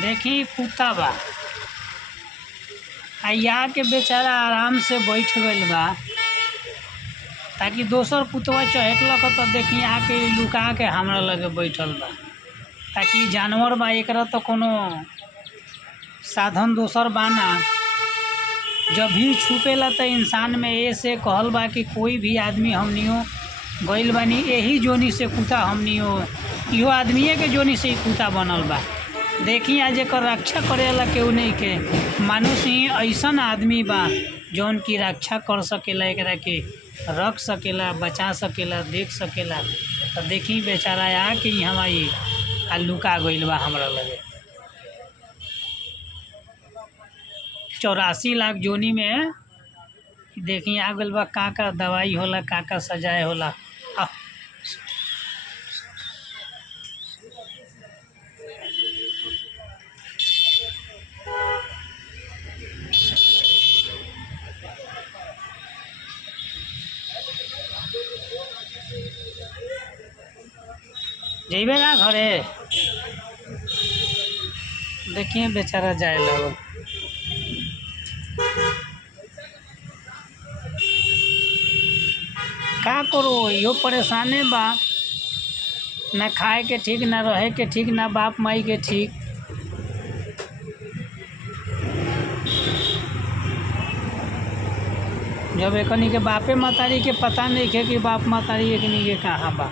देखी कुत्ता बा या के बेचारा आराम से बैठ गइल बा ताकि दोसर कुतवा चहकलक तो देखी आके लुका के हमरा लगे बैठल बा ताकि जानवर बा एकरा तो कोनो साधन दोसर बा ना। जब भी छुपेला तो इंसान में ऐसे कहल बा कि कोई भी आदमी हमनियो गइल बानी यही जोनी से कुत्ता हमनियो इहो आदमिये के जोनी से ही कुत्ता बनल बा। देखी आज एक रक्षा करेला केहू नहीं के मानुष ही ऐसन आदमी बा जौन की रक्षा कर सकेला एकरा के रख सकेला बचा सकेला देख सकेला। तो देखी बेचारा आके यहाँ आ लुका गइल बा हमरा लगे। 84 लाख जोनी में देखी आ गइल बा का दवाई होला का सजाए होला। जइबे ना घरे देखिए बेचारा जाए लगो। का करो यो परेशाने बा ना खाए के ठीक ना रहे के ठीक ना बाप माई के ठीक। जब एकनी के बापे मातारी के पता नहीं है कि बाप मातारी एकनी के कहाँ बा।